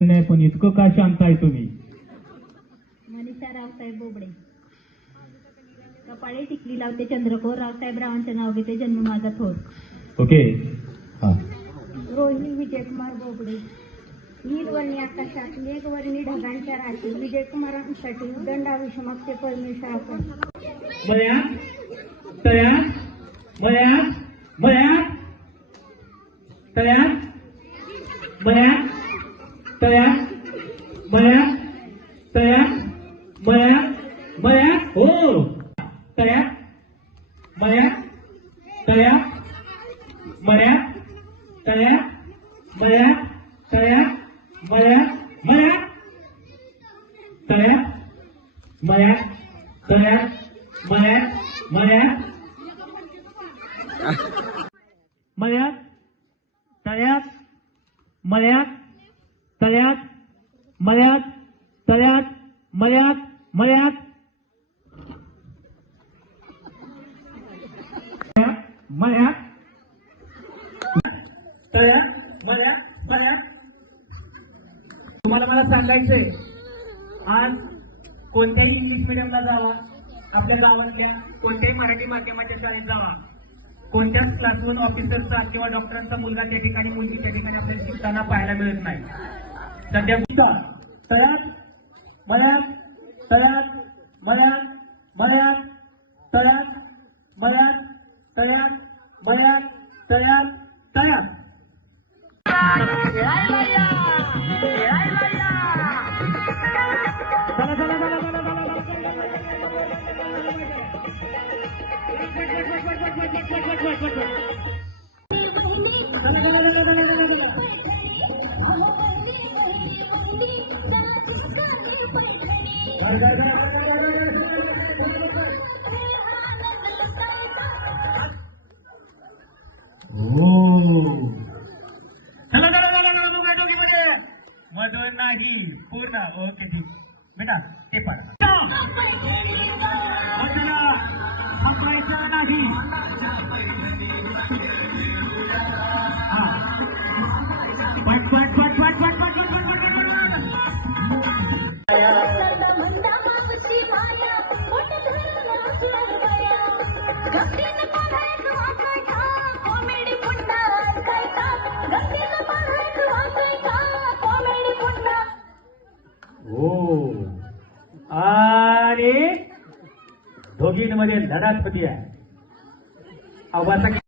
नाही पण इतकं का शांत आहे तुम्ही? मनीषा रावसाहेब बोबडे. कपाळे टिकली लावते चंद्रकोर रावसाहेब रावांचे नाव घेते जन्म माझा थोर. ओके. हा. रोहिणी विजयकुमार बोबडे. नीलवर्णी आकाशात मेघवर्णी ढगांच्या राशी. विजयकुमारांसाठी दंड आयुष्यमागचे परमेश्वर तळ्यात मळ्यात मळ्यात तळ्यात मळ्यात तया मया तया मया मया हो. तया मया तया मया तया मया तया मया मया तया मया तया मया मया मया तया मया तळ्यात मळ्यात तळ्यात मळ्यात मळ्यात. मळ्यात. तळ्यात मळ्यात मळ्यात. तुम्हाला मला सांगायचंय आज कोणत्याही इंग्लिश मिडियमला जावा. आपल्या गावातल्या कोणत्याही मराठी माध्यमाच्या शाळेत जावा. कोणत्याच क्लासरूम ऑफिसरचा किंवा डॉक्टरांचा मुलगा त्या ठिकाणी मुलगी त्या ठिकाणी आपल्याला शिकताना पाहायला मिळत नाही. सध्या तळ्यात मळ्यात तळ्यात मळ्यात मळ्यात तळ्यात मळ्यात तळ्यात मळ्यात तळ्यात तळ्यात चला चला चला चला चला चला चला मधून नाही पूर्ण ओके ठीक बेटा ते पण संपवायचं नाही पट पट पट पट पट पट पट पट पट पट आणि दोघींमध्ये धनाधपती आहे असा